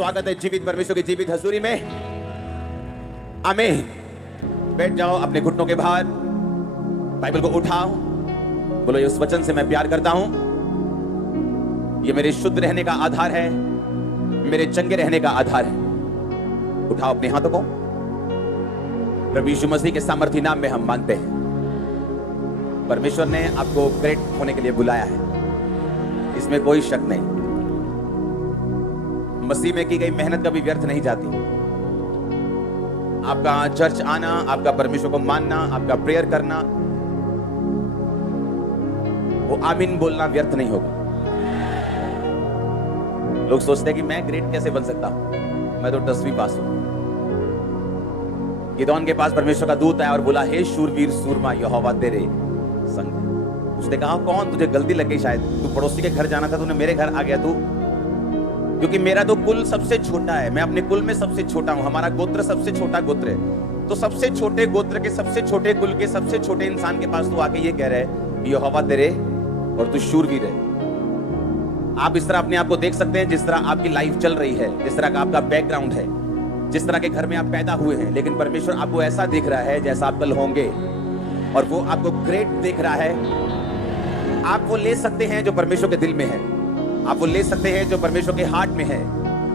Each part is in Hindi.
स्वागत है जीवित परमेश्वर की जीवित हजूरी में। आमीन। बैठ जाओ अपने घुटनों के बाहर, बाइबल को उठाओ, बोलो इस वचन से मैं प्यार करता हूं, ये मेरे शुद्ध रहने का आधार है, मेरे चंगे रहने का आधार है। उठाओ अपने हाथों को। प्रभु यीशु मसीह के सामर्थी नाम में हम मानते हैं परमेश्वर ने आपको ग्रेट होने के लिए बुलाया है, इसमें कोई शक नहीं। मसीह में की गई मेहनत कभी व्यर्थ नहीं जाती। आपका चर्च आना, आपका परमेश्वर को मानना, आपका प्रेयर करना, वो आमीन बोलना व्यर्थ नहीं होगा। लोग सोचते हैं कि मैं ग्रेट कैसे बन सकता हूं, मैं तो 10वीं पास हूं। गिदोन के पास परमेश्वर का दूत आया और बोला, हे शूरवीर सूरमा यहोवा तेरे संग। उसने कहा, कौन, तुझे गलती लग गई शायद, तू पड़ोसी के घर जाना था, तूने मेरे घर आ गया तू, क्योंकि मेरा तो कुल सबसे छोटा है, मैं अपने कुल में सबसे छोटा हूं, हमारा गोत्र सबसे छोटा गोत्र है। तो सबसे छोटे गोत्र के, सबसे छोटे कुल के, सबसे छोटे इंसान के पास तू आके ये कह रहा है कि यहोवा तेरे और तू शूरवीर है। आप इस तरह अपने आप को देख सकते हैं जिस तरह आपकी लाइफ चल रही है, जिस तरह का आपका बैकग्राउंड है, जिस तरह के घर में आप पैदा हुए हैं, लेकिन परमेश्वर आपको ऐसा देख रहा है जैसा आप कल होंगे, और वो आपको ग्रेट देख रहा है। आप वो ले सकते हैं जो परमेश्वर के दिल में है, आप वो ले सकते हैं जो परमेश्वर के हार्ट में है,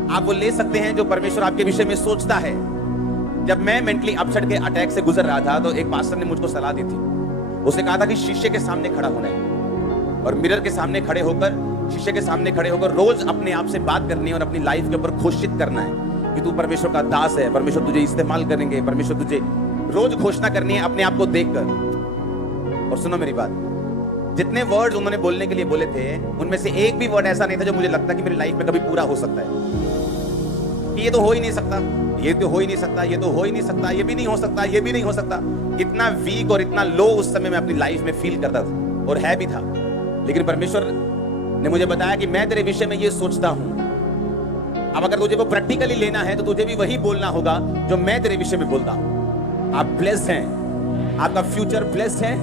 आप वो ले सकते हैं जो परमेश्वर आपके विषय में सोचता है। जब मैं मेंटली अपसेट के अटैक से गुजर रहा था तो एक पास्टर ने मुझको सलाह दी थी। उसने कहा था कि शीशे के सामने खड़ा होना है और मिरर के सामने खड़े होकर, शीशे के सामने खड़े होकर रोज अपने आप से बात करनी है और अपनी लाइफ के ऊपर घोषित करना है कि तू परमेश्वर का दास है, परमेश्वर तुझे इस्तेमाल करेंगे, परमेश्वर तुझे रोज घोषणा करनी है अपने आप को देखकर। और सुनो मेरी बात, जितने वर्ड्स उन्होंने बोलने के लिए बोले थे, उनमें से एक भी वर्ड ऐसा नहीं था जो मुझे लगता कि मेरी लाइफ में कभी पूरा हो सकता है, कि ये तो हो ही नहीं सकता, ये तो हो ही नहीं सकता, ये तो हो ही नहीं सकता, ये भी नहीं हो सकता, ये भी नहीं हो सकता। इतना वीक और इतना लो उस समय मैं अपनी लाइफ में फील करता था, और है भी था। लेकिन परमेश्वर ने मुझे बताया कि मैं तेरे विषय में ये सोचता हूं। अब अगर तुझे वो प्रैक्टिकली लेना है तो तुझे भी वही बोलना होगा जो मैं तेरे विषय में बोलता हूं। आप ब्लेस्ड हैं, आपका फ्यूचर ब्लेस्ड है,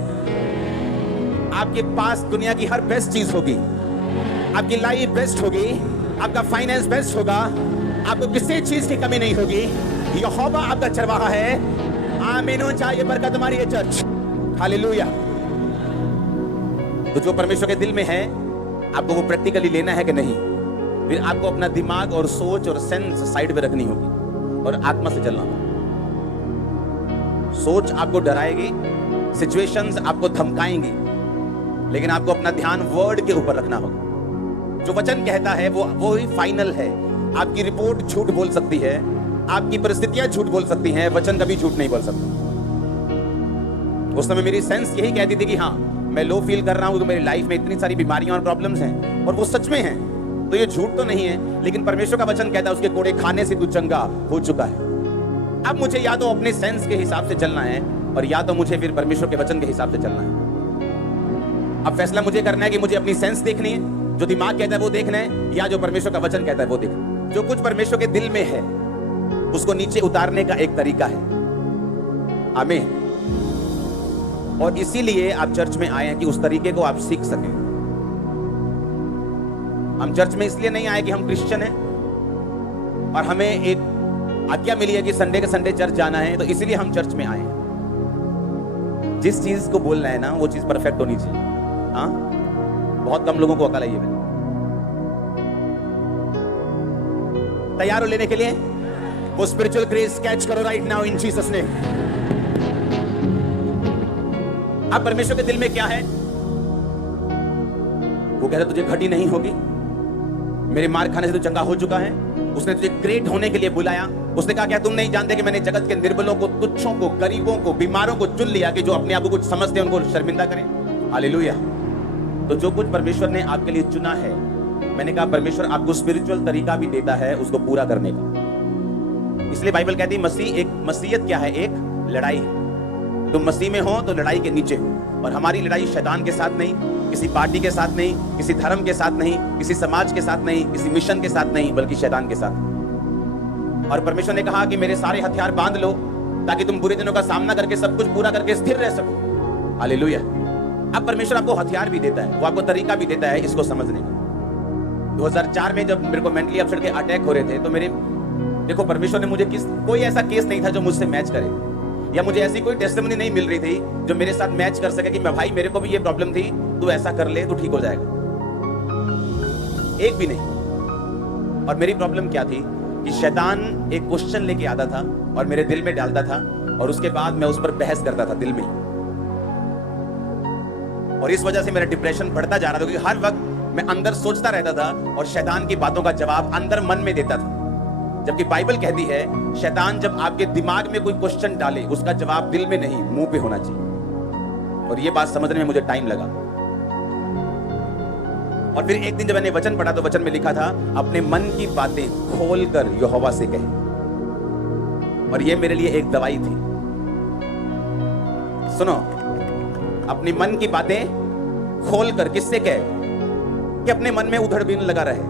आपके पास दुनिया की हर बेस्ट चीज होगी, आपकी लाइफ बेस्ट होगी, आपका फाइनेंस बेस्ट होगा, आपको किसी चीज की कमी नहीं होगी। यहोवा आपका चरवाहा है। आमीन। चाहिए बरकत हमारी ये चर्च। हालेलुया। तो जो परमेश्वर के दिल में है, आपको वो प्रैक्टिकली लेना है कि नहीं, फिर आपको अपना दिमाग और सोच और सेंस साइड पे रखनी होगी और आत्मा से चलना होगा। सोच आपको डराएगी, सिचुएशंस आपको धमकाएंगी, लेकिन आपको अपना ध्यान वर्ड के ऊपर रखना होगा। जो वचन कहता है वो ही फाइनल है। आपकी रिपोर्ट झूठ बोल सकती है, आपकी परिस्थितियां झूठ बोल सकती हैं, वचन कभी झूठ नहीं बोल सकता। उस समय मेरी सेंस यही कहती थी कि हाँ, मैं लो फील कर रहा हूं, तो मेरी लाइफ में इतनी सारी बीमारियां और प्रॉब्लम्स हैं, और वो सच में हैं, तो ये झूठ तो नहीं है। लेकिन परमेश्वर का वचन कहता है उसके कोड़े खाने से तू चंगा हो चुका है। अब मुझे या तो अपने सेंस के हिसाब से चलना है, और या तो मुझे फिर परमेश्वर के वचन के हिसाब से चलना है। अब फैसला मुझे करना है कि मुझे अपनी सेंस देखनी है, जो दिमाग कहता है वो देखना है, या जो परमेश्वर का वचन कहता है वो देखना है। जो कुछ परमेश्वर के दिल में है उसको नीचे उतारने का एक तरीका है। आमीन। और इसीलिए आप चर्च में आए हैं कि उस तरीके को आप सीख सकें। हम चर्च में इसलिए नहीं आए कि हम क्रिश्चियन हैं और हमें एक आज्ञा मिली है कि संडे के संडे चर्च जाना है, तो इसलिए हम चर्च में आए हैं। जिस चीज को बोलना है ना, वो चीज परफेक्ट होनी चाहिए। हाँ, बहुत कम लोगों को अकल है ये। तैयार हो लेने के लिए? वो स्पिरिचुअल ग्रेस कैच करो right now in Jesus name. अब परमेश्वर के दिल में क्या है? वो कहता तुझे घटी नहीं होगी, मेरे मार खाने से तू चंगा हो चुका है। उसने तुझे ग्रेट होने के लिए बुलाया। उसने कहा क्या तुम नहीं जानते कि मैंने जगत के निर्बलों को, तुच्छों को, गरीबों को, बीमारों को चुन लिया कि जो अपने आप को कुछ समझते हैं उनको शर्मिंदा करें। हालेलुया। तो जो कुछ परमेश्वर ने आपके लिए चुना है, मैंने कहा परमेश्वर आपको स्पिरिचुअल तरीका भी देता है उसको पूरा करने का। इसलिए बाइबल कहती है मसीहत क्या है? एक लड़ाई है। तुम मसीह में हो तो लड़ाई के नीचे हो, और हमारी लड़ाई शैतान के साथ नहीं, किसी पार्टी के साथ नहीं, किसी धर्म के साथ नहीं, किसी समाज के साथ नहीं, किसी मिशन के साथ नहीं, बल्कि शैतान के साथ। और परमेश्वर ने कहा कि मेरे सारे हथियार बांध लो ताकि तुम बुरे दिनों का सामना करके सब कुछ पूरा करके स्थिर रह सको। हालेलुया। अब परमेश्वर आपको हथियार भी देता है, वो आपको तरीका भी देता है इसको समझने का। 2004 में जब मेरे को मेंटली अपसेट के अटैक हो रहे थे, तो मेरे देखो परमेश्वर ने मुझे कोई ऐसा केस नहीं था जो मुझसे मैच करे, या मुझे ऐसी कोई टेस्टिमनी नहीं मिल रही थी जो मेरे साथ मैच कर सके कि मैं भाई मेरे को भी ये प्रॉब्लम थी, तू ऐसा कर ले तो ठीक हो जाएगा। एक भी नहीं। और मेरी प्रॉब्लम क्या थी कि शैतान एक क्वेश्चन लेके आता था और मेरे दिल में डालता था, और उसके बाद मैं उस पर बहस करता था दिल में, और इस वजह से मेरा डिप्रेशन बढ़ता जा रहा था, क्योंकि हर वक्त मैं अंदर सोचता रहता था और शैतान की बातों का जवाब अंदर मन में देता था। जबकि बाइबल कहती है शैतान जब आपके दिमाग में कोई क्वेश्चन डाले, उसका जवाब दिल में नहीं मुंह पे होना चाहिए। और ये बात समझने में मुझे टाइम लगा। और फिर एक दिन जब मैंने वचन पढ़ा तो वचन में लिखा था, अपने मन की बातें खोलकर यहोवा से कहे। और ये मेरे लिए एक दवाई थी। सुनो, अपनी मन की बातें खोलकर किससे कहे? कि अपने मन में उधड़बीन लगा रहे।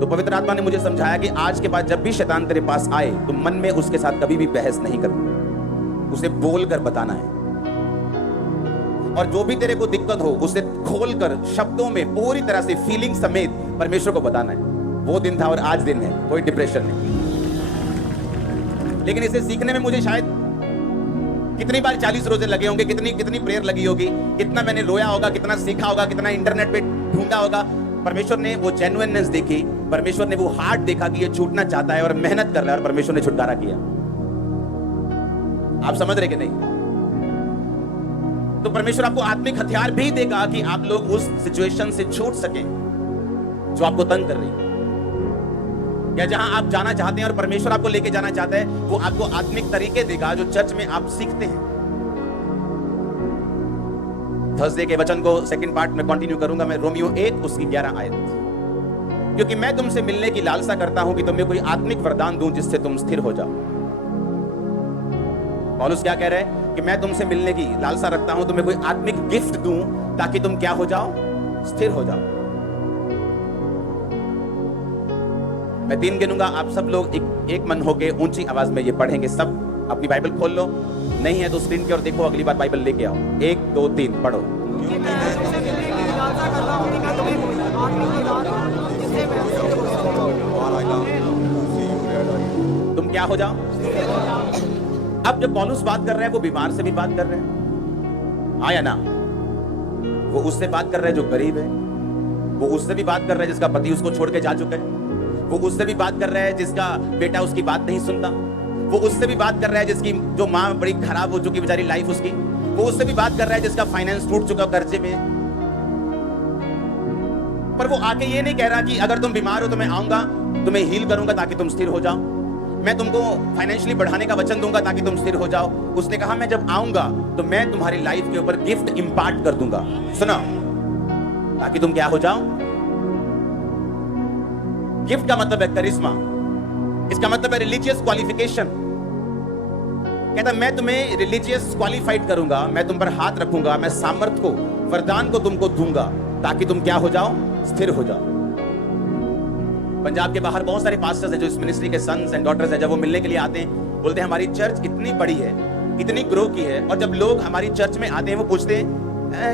तो पवित्र आत्मा ने मुझे समझाया कि आज के बाद जब भी शैतान तेरे पास आए तो मन में उसके साथ कभी भी बहस नहीं करनी, उसे बोलकर बताना है। और जो भी तेरे को दिक्कत हो उसे खोलकर शब्दों में पूरी तरह से फीलिंग समेत परमेश्वर को बताना है। वो दिन था और आज दिन है, कोई डिप्रेशन नहीं। लेकिन इसे सीखने में मुझे शायद कितनी बार 40 रोजे लगे होंगे, कितनी प्रेयर लगी होगी, कितना मैंने रोया होगा, कितना सीखा होगा, कितना इंटरनेट पे ढूंढा होगा। परमेश्वर ने वो जेन्युइननेस देखी, परमेश्वर ने वो हार्ट देखा कि ये छूटना चाहता है और मेहनत कर रहा है, और परमेश्वर ने छुटकारा किया। आप समझ रहे कि नहीं? तो परमेश्वर आपको आत्मिक हथियार भी देगा कि आप लोग उस सिचुएशन से छूट सकें जो आपको तंग कर रही है, या जहां आप जाना चाहते हैं और परमेश्वर आपको लेके जाना चाहता है, वो आपको आत्मिक तरीके देगा जो चर्च में आप सीखते हैं। थर्सडे के वचन को सेकंड पार्ट में कंटिन्यू करूंगा मैं, रोमियो 1 उसकी 11 आयत। क्योंकि मैं तुमसे मिलने की लालसा करता हूं कि तुम्हें कोई आत्मिक वरदान दूं जिससे तुम स्थिर हो जाओ। पौलुस क्या कह रहे हैं कि मैं तुमसे मिलने की लालसा रखता हूं, तुम्हें कोई आत्मिक गिफ्ट दूं ताकि तुम क्या हो जाओ? स्थिर हो जाओ। मैं 3 गिनूंगा, आप सब लोग एक मन होके ऊंची आवाज में ये पढ़ेंगे। सब अपनी बाइबल खोल लो, नहीं है तो स्क्रीन की ओर देखो, अगली बार बाइबल लेके आओ। 1 2 3 पढ़ो। तुम क्या हो जाओ? अब जब पौलुस बात कर रहे हैं वो बीमार से भी बात कर रहे हैं, हाँ या ना? वो उससे बात कर रहे हैं जो गरीब है, वो उससे भी बात कर रहे हैं जिसका पति उसको छोड़ के जा चुका है, वो उससे भी बात कर रहा है जिसका बेटा उसकी बात नहीं सुनता, वो उससे भी बात कर रहा है जिसकी जो माँ बड़ी खराब हो चुकी बेचारी लाइफ उसकी, वो उससे भी बात कर रहा है जिसका फाइनेंस टूट चुका कर्जे में। पर वो आके ये नहीं कह रहा कि अगर तुम बीमार हो तो मैं आऊंगा, तुम्हें हील करूंगा ताकि तुम स्थिर हो जाओ, मैं तुमको फाइनेंशियली बढ़ाने का वचन दूंगा ताकि तुम स्थिर हो जाओ। उसने कहा मैं जब आऊंगा तो मैं तुम्हारी लाइफ के ऊपर गिफ्ट इंपार्ट कर दूंगा, सुनो, ताकि तुम क्या हो जाओ? गिफ्ट का मतलब है करिश्मा, इसका मतलब है रिलीजियस क्वालिफिकेशन। कहता मैं तुम्हें रिलीजियस क्वालिफाइड करूंगा, मैं तुम पर हाथ रखूंगा, मैं सामर्थ को, वरदान को तुमको दूंगा ताकि तुम क्या हो जाओ? स्थिर हो जाओ। पंजाब के बाहर बहुत सारे पास्टर्स हैं जो इस मिनिस्ट्री के सन्स एंड डॉटर्स हैं, जब वो मिलने के लिए आते हैं बोलते हैं हमारी चर्च इतनी बड़ी है, इतनी ग्रो की है, और जब लोग हमारी चर्च में आते हैं वो पूछते हैं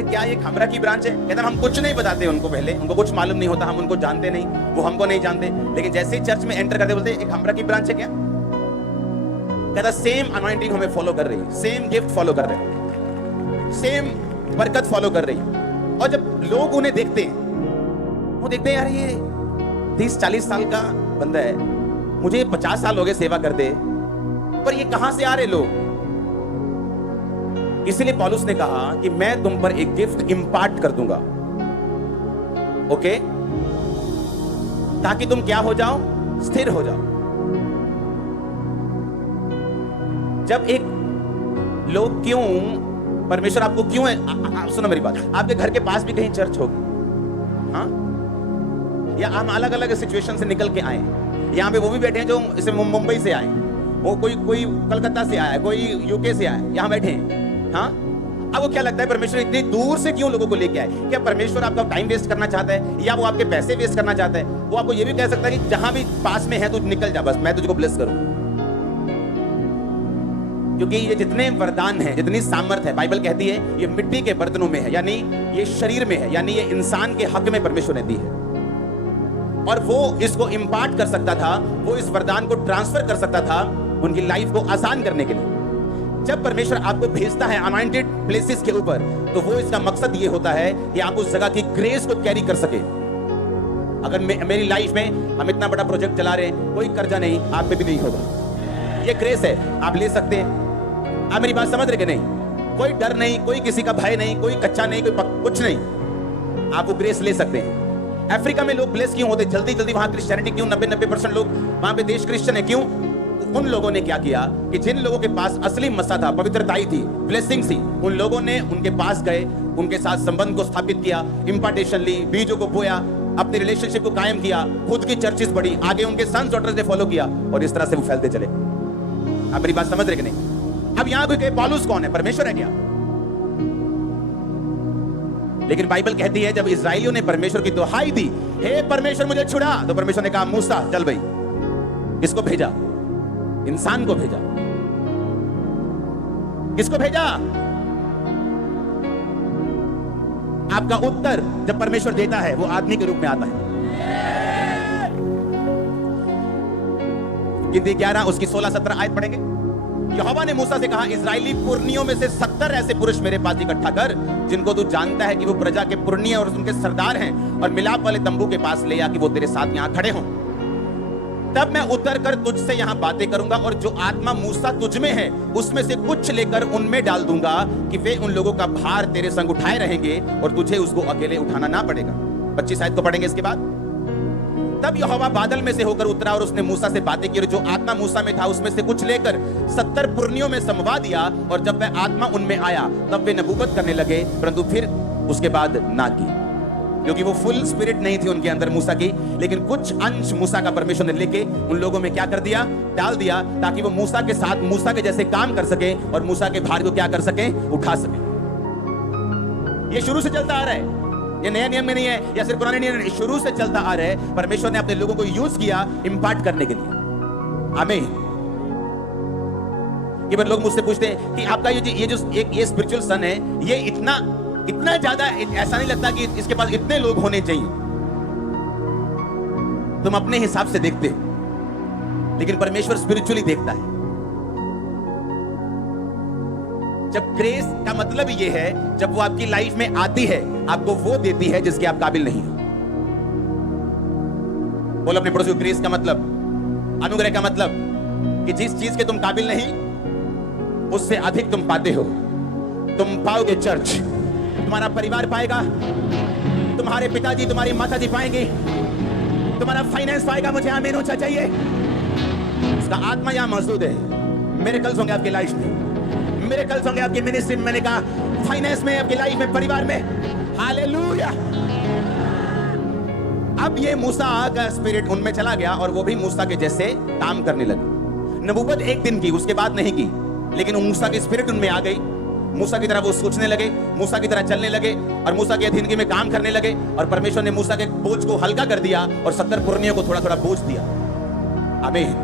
क्या ये खमरा की ब्रांच है? कहते हैं हम कुछ नहीं बताते उनको, पहले उनको कुछ मालूम नहीं होता, हम उनको जानते नहीं, वो हमको नहीं जानते, लेकिन जैसे ही चर्च में एंटर करते बोलते एक खमरा की ब्रांच है क्या? कहता सेम अनॉइंटिंग हमें फॉलो कर रही है, सेम गिफ्ट फॉलो कर रहे हैं, सेम बरकत फॉलो कर रही है। और जब लोग उन्हें देखते हैं, वो देखते हैं यार ये 30-40 साल का बंदा है, मुझे 50 साल हो गए सेवा करते, पर ये कहां से आ रहे लोग? इसलिए पौलुस ने कहा कि मैं तुम पर एक गिफ्ट इंपार्ट कर दूंगा, ओके, ताकि तुम क्या हो जाओ? स्थिर हो जाओ। जब एक लोग क्यों, परमेश्वर आपको क्यों है, सुनो मेरी बात, आपके घर के पास भी कहीं चर्च होगी, हाँ, या हम अलग अलग सिचुएशन से निकल के आए, यहाँ पे वो भी बैठे हैं जो इसे मुंबई से आए, वो कोई कलकत्ता से आया, कोई यूके से आया, यहाँ बैठे हैं, हाँ। अब वो क्या लगता है परमेश्वर इतनी दूर से क्यों लोगों को लेके आए? क्या परमेश्वर आपका टाइम वेस्ट करना चाहता है, या वो आपके पैसे वेस्ट करना चाहता है? वो आपको ये भी कह सकता है कि जहां भी पास में है तू निकल जा, बस मैं तुझको ब्लेस करूं। क्योंकि ये जितने वरदान हैं, जितनी सामर्थ है, बाइबल कहती है ये मिट्टी के बर्तनों में है, यानी ये शरीर में है, यानी ये इंसान के हक में परमेश्वर ने दी है। और वो इसको इम्पार्ट कर सकता था, वो इस वरदान को ट्रांसफर कर सकता था उनकी लाइफ को आसान करने के लिए। जब परमेश्वर आपको भेजता है अनॉइंटेड प्लेसेस के ऊपर, तो वो इसका मकसद ये होता है कि आप उस जगह की ग्रेस को कैरी कर सके। अगर मेरी लाइफ में हम इतना बड़ा प्रोजेक्ट चला रहे हैं, कोई कर्जा नहीं, आप पे भी नहीं होगा, ये ग्रेस है, आप ले सकते हैं। आप मेरी बात समझ रहे कि नहीं? कोई डर नहीं, कोई किसी का भय नहीं, कोई कच्चा नहीं, कोई कुछ नहीं, आप वो ग्रेस ले सकते हैं। अफ्रीका में लोग ब्लेस क्यों होते जल्दी जल्दी? वहां क्रिश्चियनिटी क्यों? 90% लोग वहां पे देश क्रिश्चियन है, क्यों? उन लोगों ने क्या किया कि जिन लोगों के पास असली मस्सा था, पवित्रता थी, ब्लेसिंग थी, उन लोगों ने उनके पास गए, उनके साथ संबंध को स्थापित किया, इंपार्टेशन ली, बीजों को बोया, अपने रिलेशनशिप को कायम किया, खुद की चर्चेस बढ़ी, आगे उनके सन्स डॉटर्स ने फॉलो किया, और इस तरह से वो फैलते चले। आप मेरी बात समझ रहे कि नहीं? अब यहां कोई पौलुस कौन है? परमेश्वर है क्या? लेकिन बाइबल कहती है जब इस्राएलियों ने परमेश्वर की दुहाई दी, हे परमेश्वर मुझे छुड़ा, तो परमेश्वर ने कहा मूसा चल भाई। किसको भेजा? इंसान को भेजा। किसको भेजा? आपका उत्तर जब परमेश्वर देता है वो आदमी के रूप में आता है। गिनती 11 उसकी 16-17 आयत पढ़ेंगे। यहोवा ने मूसा से कहा, इजरायली पुरनियों में से 70 ऐसे पुरुष मेरे पास इकट्ठा कर, जिनको तू जानता है कि वो प्रजा के पुरनिय और उनके सरदार हैं, और मिलाप वाले तंबू के पास ले आ कि वो तेरे साथ यहां खड़े हों। तब मैं उतर कर तुझसे यहां बातें करूंगा, और जो आत्मा मूसा तुझ में है उसमें से कुछ लेकर उनमें डाल दूंगा कि वे उन लोगों का भार तेरे संग उठाए रहेंगे, और तुझे उसको अकेले उठाना ना पड़ेगा। 25 आयत को पढ़ेंगे इसके बाद। तब यहोवा बादल में से होकर उतरा और उसने मूसा से बातें की, और जो आत्मा मूसा में था उसमें से कुछ लेकर 70 पुरनियों में समवा दिया, और जब वह आत्मा उनमें आया तब वे नबूवत करने लगे, परंतु फिर उसके बाद ना की, क्योंकि वो फुल स्पिरिट नहीं थी उनके अंदर मूसा की। लेकिन कुछ अंश मूसा का परमेश्वर ने लेके उन लोगों में क्या कर दिया? डाल दिया, ताकि वो मूसा के साथ मूसा के जैसे काम कर सके, और मूसा के भार को क्या कर सके? उठा सके। ये शुरू से चलता आ रहा है, ये नया नियम में नहीं है, या सिर्फ पुराने नियम, शुरू से चलता आ रहा है। परमेश्वर ने अपने लोगों को यूज किया इंपार्ट करने के लिए। आमीन। ये लोग मुझसे पूछते हैं कि आपका ये जो एक स्पिरिचुअल सन है, ये इतना ज्यादा ऐसा नहीं लगता कि इसके पास इतने लोग होने चाहिए? तुम अपने हिसाब से देखते हो, लेकिन परमेश्वर स्पिरिचुअली देखता है। जब ग्रेस का मतलब ये है, जब वो आपकी लाइफ में आती है, आपको वो देती है जिसके आप काबिल नहीं हो। बोलो अपने पड़ोसी को, ग्रेस का मतलब, अनुग्रह का मतलब कि जिस चीज के तुम काबिल नहीं, उससे अधिक तुम पाते हो। तुम पाओगे चर्च, तुम्हारा परिवार पाएगा, तुम्हारे पिताजी तुम्हारी माताजी पाएंगे, तुम्हारा फाइनेंस पाएगा। मुझे आमीन ऊंचा चाहिए। उसका आत्मा यहां मौजूद है। मेरे कल होंगे आपकी लाइफ में, मेरे कल होंगे आपकी मिनिस्ट्री में, मैंने कहा फाइनेंस में, आपकी लाइफ में, परिवार में। हालेलुया। अब ये मूसा का स्पिरिट उनमें चला गया, और वो भी मूसा के जैसे काम करने लगे। नबूवत एक दिन की, उसके बाद नहीं की, लेकिन मूसा की स्पिरिट उनमें आ गई। मूसा की तरह वो सोचने लगे, मूसा की तरह चलने लगे, और मूसा के अधीनगी में काम करने लगे। और परमेश्वर ने मूसा के बोझ को हल्का कर दिया, और 70 पुरनियों को थोड़ा थोड़ा बोझ दिया। आमीन।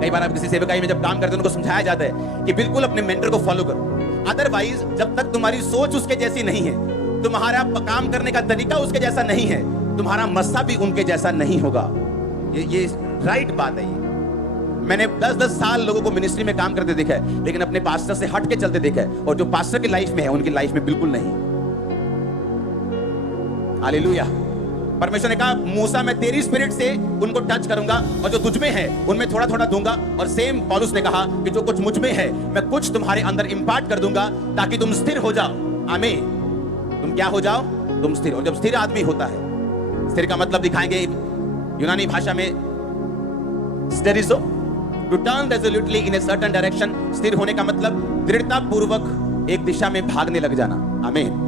कई बार आप किसी सेवकाई में जब काम करते हैं, उनको समझाया जाता है कि बिल्कुल अपने मेंटर को फॉलो करो, अदरवाइज जब तक तुम्हारी सोच उसके जैसी नहीं है, तुम्हारा काम करने का तरीका उसके जैसा नहीं है, तुम्हारा मस्सा भी उनके जैसा नहीं होगा। ये राइट बात है। मैंने 10-10 साल लोगों को मिनिस्ट्री में काम करते देखा है, लेकिन अपने पास्टर से हट के चलते देखा है, और जो पास्टर की लाइफ में है उनकी लाइफ में बिल्कुल नहीं। हालेलुया। परमेश्वर ने कहा, मूसा मैं तेरी स्पिरिट से उनको टच करूंगा, और जो तुझ में है उनमें थोड़ा थोड़ा दूंगा। और सेम पौलुस ने कहा कि जो कुछ मुझ में है मैं कुछ तुम्हारे अंदर इंपार्ट कर दूंगा, ताकि तुम स्थिर हो जाओ। आमीन। तुम क्या हो जाओ? तुम स्थिर। और जब स्थिर आदमी होता है, स्थिर का मतलब दिखाएंगे यूनानी भाषा में स्टेरिसो, to turn resolutely in a certain direction. स्थिर होने का मतलब दृढ़ता पूर्वक एक दिशा में भागने लग जाना। आमीन।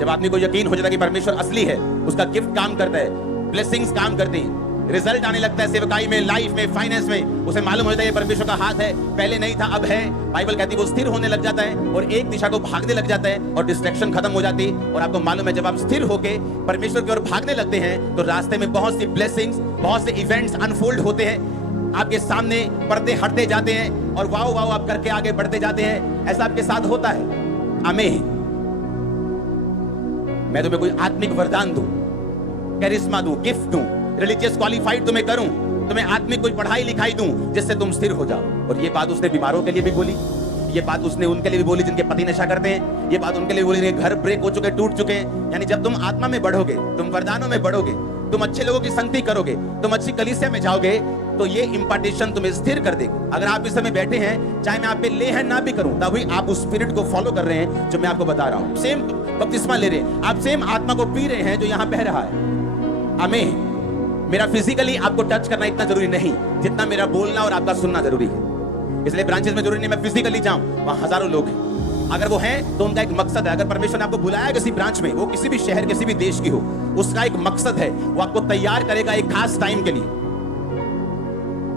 जब आदमी को यकीन हो जाता है कि परमेश्वर असली है, उसका गिफ्ट काम करता है, ब्लेसिंग्स काम करती हैं, रिजल्ट आने लगता है सेवकाई में, लाइफ में, फाइनेंस में, उसे मालूम हो जाता है परमेश्वर का हाथ है, पहले नहीं था अब है। बाइबल कहती है वो स्थिर होने लग जाता है, और एक दिशा को भागने लग जाता है, और डिस्ट्रैक्शन खत्म हो जाती है। और आपको मालूम है, जब आप स्थिर होके परमेश्वर की ओर भागने लगते हैं, तो रास्ते में बहुत सी ब्लेसिंग्स, बहुत से इवेंट्स अनफोल्ड होते हैं, आपके सामने पर्दे हटते जाते हैं, और वाओ वाओ आप करके आगे बढ़ते जाते हैं। ऐसा आपके साथ होता है। आमीन। मैं तुम्हें कोई आत्मिक वरदान दूं, कैरिस्मा दूं, गिफ्ट दूं, रिलीजियस क्वालिफाइड तुम्हें करूं, तुम्हें आत्मिक कोई पढ़ाई लिखाई दूं जिससे तुम स्थिर हो जाओ। और ये बात उसने बीमारों के लिए भी बोली, ये बात उसने उनके लिए भी बोली जिनके पति नशा करते हैं, ये बात उनके लिए बोली जिनके घर ब्रेक हो चुके, टूट चुके हैं। यानी जब तुम आत्मा में बढ़ोगे, तुम वरदानों में बढ़ोगे, तुम अच्छे लोगों की संगति करोगे, तुम अच्छी कलीसिया में जाओगे, तो ये इंपार्टेशन तुम्हें स्थिर कर देगी। अगर आप इस समय बैठे हैं, चाहे मैं आप पे ले है ना भी करूं, तभी आप उस स्पिरिट को फॉलो कर रहे हैं जो मैं आपको बता रहा हूं। सेम बपतिस्मा ले रहे हैं, आप सेम आत्मा को पी रहे हैं जो यहां बह रहा है। आमीन। मेरा फिजिकली आपको टच करना इतना जरूरी नहीं जितना मेरा बोलना और आपका सुनना जरूरी है। इसलिए ब्रांचेस में जरूरी नहीं मैं फिजिकली जाऊं, वहां हजारों लोग हैं। अगर वो हैं तो उनका एक मकसद है। अगर परमेश्वर ने आपको बुलाया किसी ब्रांच में, वो किसी भी शहर, किसी भी देश की हो, उसका एक मकसद है। वो आपको तैयार करेगा एक खास टाइम के लिए।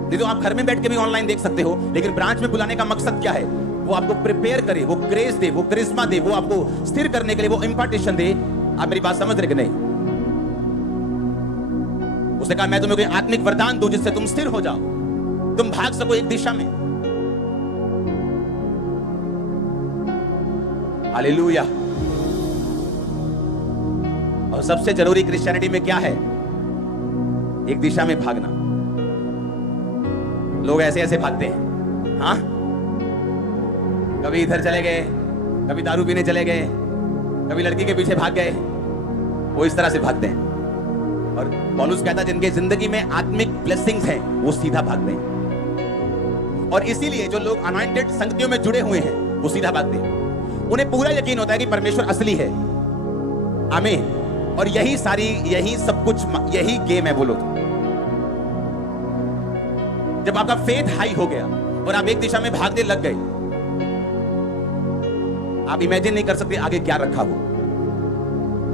नहीं तो आप घर में बैठ के भी ऑनलाइन देख सकते हो, लेकिन ब्रांच में बुलाने का मकसद क्या है? वो आपको प्रिपेयर करे, वो ग्रेस दे, वो करिश्मा दे, वो आपको स्थिर करने के लिए वो इंपार्टेशन दे। आप मेरी बात समझ रहे कि नहीं? उसने कहा मैं तुम्हें कोई आत्मिक वरदान दूं जिससे तुम स्थिर हो जाओ, तुम भाग सको एक दिशा में। हालेलुया। और सबसे जरूरी क्रिश्चियनिटी में क्या है? एक दिशा में भागना। लोग ऐसे ऐसे भागते हैं, हाँ, कभी इधर चले गए, कभी दारू पीने चले गए, कभी लड़की के पीछे भाग गए, वो इस तरह से भागते हैं। और पौलुस कहता है जिनके जिंदगी में आत्मिक ब्लेसिंग्स हैं वो सीधा भागते हैं। और इसीलिए जो लोग अनॉइंटेड संगतियों में जुड़े हुए हैं वो सीधा भागते हैं। उन्हें पूरा यकीन होता है कि परमेश्वर असली है। आमीन। और यही सब कुछ, यही गेम है। बोलो तो जब आपका फेथ हाई हो गया और आप एक दिशा में भागने लग गए, आप इमेजिन नहीं कर सकते आगे क्या रखा हो।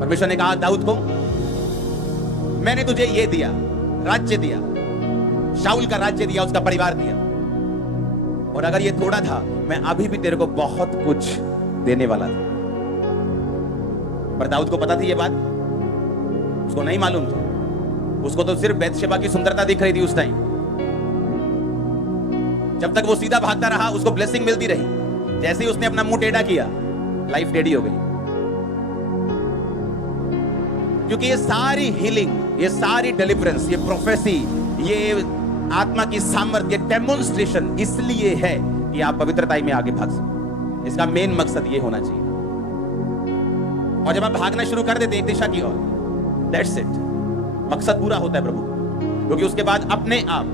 परमेश्वर ने कहा दाऊद को, मैंने तुझे ये दिया, राज्य दिया, शाऊल का राज्य दिया, उसका परिवार दिया, और अगर ये थोड़ा था, मैं अभी भी तेरे को बहुत कुछ देने वाला था। पर दाऊद को पता थी ये बात? उसको नहीं मालूम था। उसको तो सिर्फ बैतशेबा की सुंदरता दिख रही थी उस टाइम। जब तक वो सीधा भागता रहा, उसको ब्लेसिंग मिलती रही। जैसे ही उसने अपना मुंह टेढ़ा किया, लाइफ टेढ़ी हो गई। क्योंकि ये सारी हीलिंग, ये सारी डिलीवरेंस, ये प्रोफेसी, ये आत्मा की सामर्थ्य, डेमोन्स्ट्रेशन इसलिए है कि आप पवित्रता में आगे भाग सकें। इसका मेन मकसद ये होना चाहिए। और जब आप भागना शुरू कर देते हैं एक दिशा की ओर, दैट्स इट, मकसद पूरा होता है प्रभु। क्योंकि उसके बाद अपने आप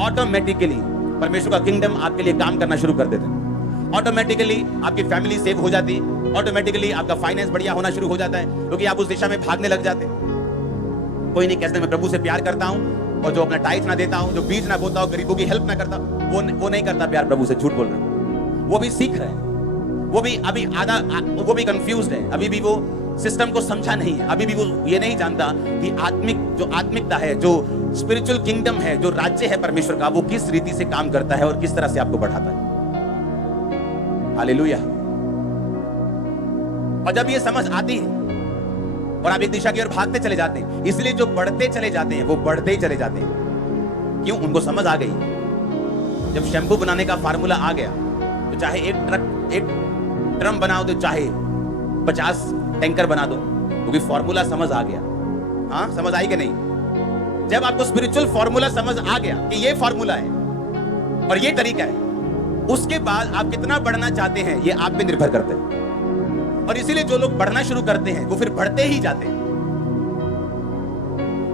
ऑटोमेटिकली परमेश्वर का किंगडम आपके लिए काम करना शुरू कर देते हैं। ऑटोमेटिकली आपकी फैमिली सेव हो जाती है, ऑटोमेटिकली आपका फाइनेंस बढ़िया होना शुरू हो जाता है, क्योंकि आप उस दिशा में भागने लग जाते हैं। कोई नहीं कहते मैं प्रभु से प्यार करता हूं, और जो अपना टाइट ना देता हूं, जो बीज ना बोता हूं, गरीबों की हेल्प ना करता, वो नहीं करता प्यार प्रभु से। झूठ बोल रहा है। वो भी सीख रहा है, वो भी अभी वो भी कंफ्यूज्ड है, अभी भी वो सिस्टम को समझा नहीं है, अभी भी वो ये नहीं जानता कि आत्मिकता है, जो स्पिरिचुअल किंगडम है, जो राज्य है परमेश्वर का, वो किस रीति से काम करता है और किस तरह से आपको बढ़ाता है। हालेलुया। और जब ये समझ आती है और आप एक दिशा की ओर भागते चले जाते हैं, इसलिए जो बढ़ते चले जाते हैं वो बढ़ते ही चले जाते हैं। क्यों? उनको समझ आ गई। जब शैम्पू बनाने का फार्मूला आ गया, तो चाहे एक ड्रम बनाओ, तो चाहे 50 टैंकर बना दो, क्योंकि फॉर्मूला समझ आ गया। हाँ, समझ आई कि नहीं? जब आपको स्पिरिचुअल फॉर्मूला समझ आ गया कि ये फॉर्मूला है और ये तरीका है, उसके बाद आप कितना बढ़ना चाहते हैं ये आप पे निर्भर करते हैं। और इसीलिए जो लोग बढ़ना शुरू करते हैं वो फिर बढ़ते ही जाते हैं।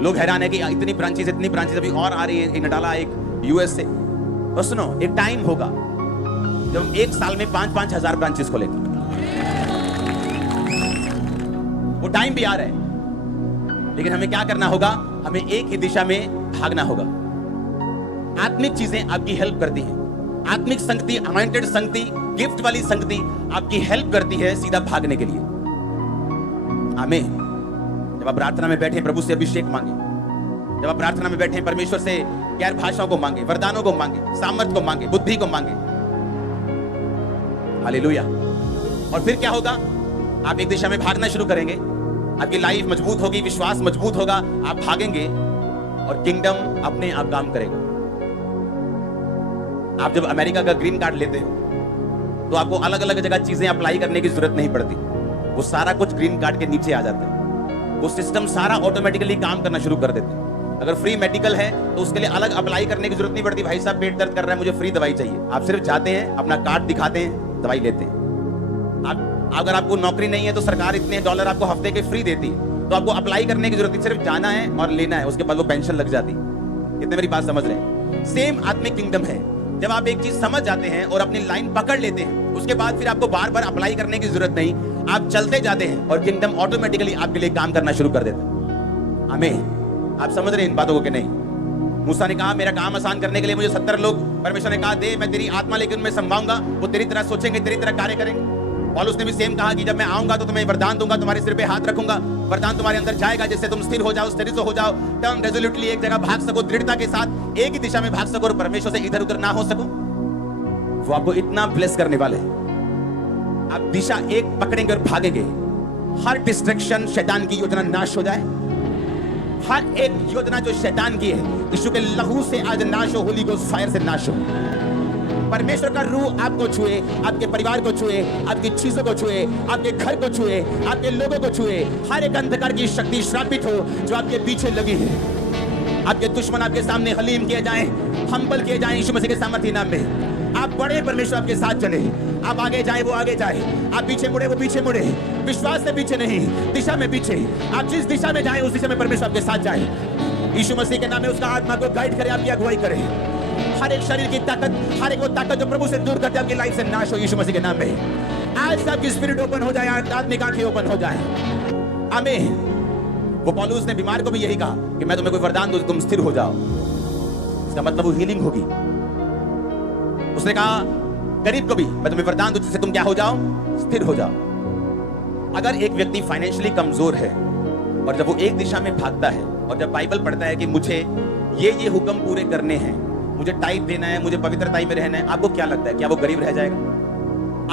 लोग हैरान है कि इतनी ब्रांचेस अभी और आ रही है। एक नटाला, एक यूएस से। और सुनो, एक टाइम होगा जब हम एक साल में 5-5 हजार ब्रांचेस खोलेंगे। वो टाइम भी आ रहा है, लेकिन हमें क्या करना होगा? हमें एक ही दिशा में भागना होगा। आत्मिक चीजें आपकी हेल्प करती हैं। आत्मिक संगति, अनॉइंटेड संगति, गिफ्ट वाली संगति आपकी हेल्प करती है सीधा भागने के लिए। आमीन। जब आप प्रार्थना में बैठे प्रभु से अभिषेक मांगे, जब आप प्रार्थना में बैठे परमेश्वर से गैर भाषाओं को मांगे, वरदानों को मांगे, सामर्थ को मांगे, बुद्धि को मांगे। हालेलुया। और फिर क्या होगा? आप एक दिशा में भागना शुरू करेंगे, आपकी लाइफ मजबूत होगी, विश्वास मजबूत होगा, आप भागेंगे और किंगडम अपने आप काम करेगा। आप जब अमेरिका का ग्रीन कार्ड लेते हो तो आपको अलग अलग जगह चीजें अप्लाई करने की जरूरत नहीं पड़ती। वो सारा कुछ ग्रीन कार्ड के नीचे आ जाता है। वो सिस्टम सारा ऑटोमेटिकली काम करना शुरू कर देते हैं। अगर फ्री मेडिकल है तो उसके लिए अलग अप्लाई करने की जरूरत नहीं पड़ती। भाई साहब पेट दर्द कर रहा है, मुझे फ्री दवाई चाहिए। आप सिर्फ जाते हैं, अपना कार्ड दिखाते हैं, दवाई लेते हैं। अगर आपको नौकरी नहीं है तो सरकार इतने डॉलर आपको हफ्ते के फ्री देती है, तो आपको अप्लाई करने की जरूरत नहीं, सिर्फ जाना है और लेना है, उसके बाद वो पेंशन लग जाती है। कितने मेरी बात समझ रहे हैं? सेम आत्मिक किंगडम है। जब आप एक चीज समझ जाते हैं और अपनी लाइन पकड़ लेते हैं, उसके बाद फिर आपको बार बार अप्लाई करने की जरूरत नहीं, आप चलते जाते हैं और किंगडम ऑटोमेटिकली आपके लिए काम करना शुरू कर देता है। आमीन। आप समझ रहे हैं इन बातों को कि नहीं? मूसा ने कहा मेरा काम आसान करने के लिए मुझे 70 लोग, परमेश्वर ने कहा दे, मैं तेरी आत्मा लेकर उनमें संभाऊंगा, वो तेरी तरह सोचेंगे, तेरी तरह कार्य करेंगे। पौलुस ने भी सेम कहा कि जब मैं आऊंगा तो तुम्हें वरदान दूंगा, तुम्हारे सिर पे हाथ रखूंगा, वरदान तुम्हारे अंदर जाएगा जिससे तुम स्थिर हो जाओ, स्थिर हो जाओ, टर्न रेजोल्यूटली एक जगह भाग सको, दृढ़ता के साथ एक ही दिशा में भाग सको और परमेश्वर से इधर उधर ना हो सको। वो आपको इतना ब्लेस करने वाले हैं, आप दिशा एक पकड़ेंगे और भागेंगे। हर डिस्ट्रैक्शन, शैतान की योजना नाश हो जाए। हर एक योजना जो शैतान की है, यीशु के लहू से आज नाश हो, होली गोस्ट फायर से नाश हो। परमेश्वर का रूह आपको छुए, आपके परिवार को छुए, आपकी चीजों को छुए, आपके घर को छुए, आपके लोगों को छुए। हर एक अंधकार की शक्ति श्रापित हो जो आपके पीछे लगी है। आपके दुश्मन आपके सामने हलीम किए जाएं, हम्बल किए जाएं यीशु मसीह के सामर्थ्य नाम में। आप बड़े, परमेश्वर आपके साथ चले। आप आगे जाए, वो आगे जाए। आप पीछे मुड़े, वो पीछे मुड़े। विश्वास से पीछे नहीं, दिशा में पीछे। आप जिस दिशा में जाए उस दिशा में परमेश्वर आपके साथ जाए। यीशु मसीह के नाम में उसका आत्मा को गाइड करे, आपकी अगुवाई करे। हर एक शरीर की ताकत, हर एक वो ताकत जो प्रभु से दूर करते आपकी लाइफ से नाश हो यीशु मसीह के नाम में। आज से आपकी स्पिरिट ओपन हो जाए, आत्मिक आंखें ओपन हो जाए। आमीन। वो पौलुस ने बीमार को भी यही कहा कि मैं तुम्हें कोई वरदान दूं, तुम स्थिर हो जाओ। इसका मतलब वो हीलिंग होगी। उसने कहा गरीब को भी मैं तुम्हें वरदान दूं जिससे तुम क्या हो जाओ, स्थिर हो जाओ। अगर एक व्यक्ति फाइनेंशियली कमजोर है और जब वो एक दिशा में भागता है और जब बाइबल पढ़ता है कि मुझे ये हुक्म पूरे करने हैं, मुझे टाइप देना है, मुझे पवित्रता में रहना है, आपको क्या लगता है क्या वो गरीब रह जाएगा?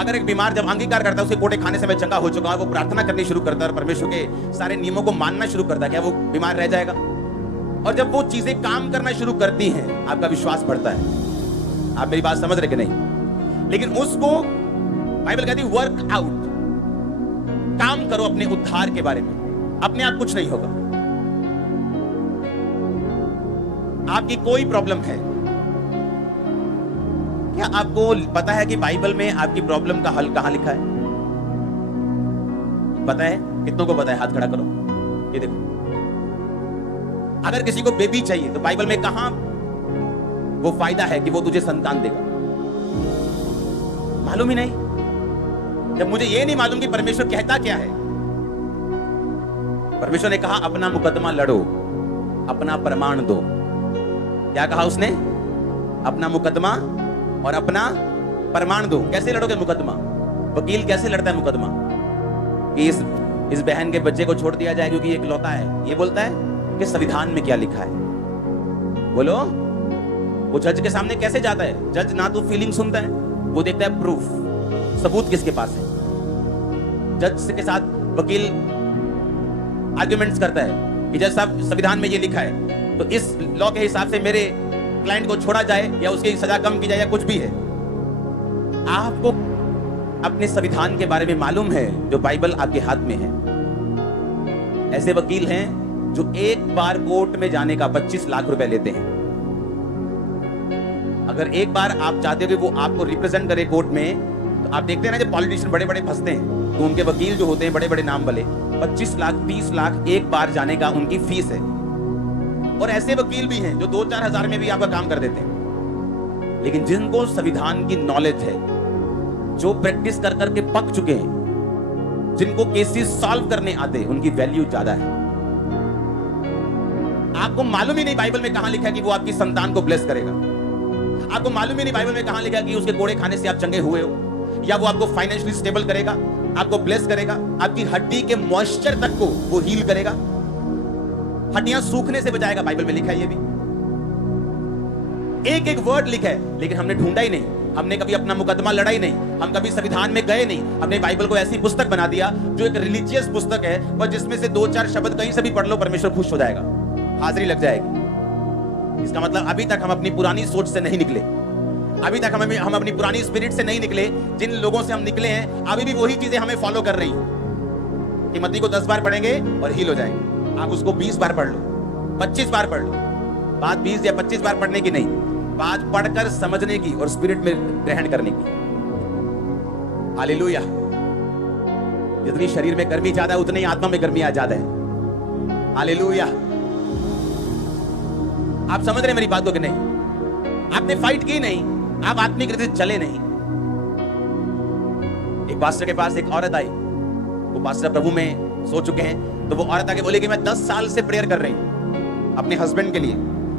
अगर एक बीमार जब अंगीकार करता है, उसके कोटे खाने से मैं चंगा हो चुका हूं, वो प्रार्थना करनी शुरू करता है और परमेश्वर के सारे नियमों को मानना शुरू करता है, क्या वो बीमार रह जाएगा? और जब वो चीजें काम करना शुरू करती हैं, आपका विश्वास बढ़ता है। आप मेरी बात समझ रहे कि नहीं? लेकिन उसको बाइबल कहती है वर्क आउट, काम करो अपने उद्धार के बारे में। अपने आप कुछ नहीं होगा। आपकी कोई प्रॉब्लम है क्या? आपको पता है कि बाइबल में आपकी प्रॉब्लम का हल कहां लिखा है? पता है? कितनों को पता है? हाथ खड़ा करो। ये देखो, अगर किसी को बेबी चाहिए तो बाइबल में कहां वो फायदा है कि वो तुझे संतान देगा? मालूम ही नहीं। जब मुझे ये नहीं मालूम कि परमेश्वर कहता क्या है। परमेश्वर ने कहा अपना मुकदमा लड़ो, अपना प्रमाण दो। क्या कहा उसने? अपना मुकदमा और अपना प्रमाण दो। कैसे लड़ोगे मुकदमा? वकील कैसे लड़ता है मुकदमा? कि इस बहन के बच्चे को छोड़ दिया जाए क्योंकि ये इकलौता है। ये बोलता है कि संविधान में क्या लिखा है। बोलो, वो जज के सामने कैसे जाता है? जज ना तो फीलिंग सुनता है, वो देखता है प्रूफ, सबूत किसके पास है। जज के साथ वकील आर्गुमेंट्स करता है कि जज साहब संविधान में ये लिखा है, तो इस लॉ के हिसाब से मेरे क्लाइंट को छोड़ा जाए या उसकी सजा कम की जाए या कुछ भी है। आपको अपने संविधान के बारे में मालूम है जो बाइबल आपके हाथ में है। ऐसे वकील हैं जो एक बार कोर्ट में जाने का 25 लाख रुपए लेते हैं। अगर एक बार आप चाहते हो कि वो आपको रिप्रेजेंट करे कोर्ट में, तो आप देखते हैं ना जब पॉलिटिशियन बड़े बड़े फंसते हैं तो उनके वकील जो होते हैं बड़े बड़े नाम वाले, 25 लाख 30 लाख एक बार जाने का उनकी फीस है। और ऐसे वकील भी हैं जो 2-4 हजार में भी आपका काम कर देते हैं। लेकिन जिनको संविधान की नॉलेज है, जो प्रैक्टिस कर करके पक चुके हैं, जिनको केसेस सॉल्व करने आते हैं, उनकी वैल्यू ज्यादा है। आपको मालूम ही नहीं बाइबल में कहां लिखा है कि वो आपकी संतान को ब्लेस करेगा। आपको मालूम ही नहीं बाइबल में कहां लिखा है कि उसके कोड़े खाने से आप चंगे हुए हो, या वो आपको फाइनेंशियली स्टेबल करेगा, आपको ब्लेस करेगा, आपकी हड्डी के मॉइस्चर तक को वो हील करेगा, हड्डियां सूखने से बचाएगा। बाइबल में लिखा है ये भी। एक एक वर्ड लिखा है, लेकिन हमने ढूंढा ही नहीं, हमने कभी अपना मुकदमा लड़ा ही नहीं, हम कभी संविधान में गए नहीं। हमने बाइबल को ऐसी पुस्तक बना दिया जो एक रिलीजियस पुस्तक है, और जिसमें से 2-4 शब्द कहीं से भी पढ़ लो, परमेश्वर खुश हो जाएगा, हाजिरी लग जाएगी। इसका मतलब अभी तक हम अपनी पुरानी सोच से नहीं निकले, अभी तक हम अपनी पुरानी स्पिरिट से नहीं निकले। जिन लोगों से हम निकले हैं अभी भी वही चीजें हमें फॉलो कर रही हैं। टिमोथी को 10 बार पढ़ेंगे और हील हो जाएंगे। आप उसको 20 बार पढ़ लो, 25 बार पढ़ लो। बात 20 या 25 बार पढ़ने की नहीं, बात पढ़कर समझने की और स्पिरिट में ग्रहण करने की। हालेलुया। जितनी शरीर में गर्मी ज्यादा है उतनी ही आत्मा में गर्मी आ ज्यादा है। हालेलुया। आप समझ रहे हैं मेरी बातों कि नहीं? आपने फाइट की नहीं, आप आत्मिक रीति से चले नहीं। एक पास्टर के पास एक औरत आई, वो पास्टर प्रभु में सो चुके हैं, तो वो औरत आके बोली कि मैं 10 साल से प्रेयर कर रही हूं अपने हस्बैंड के लिए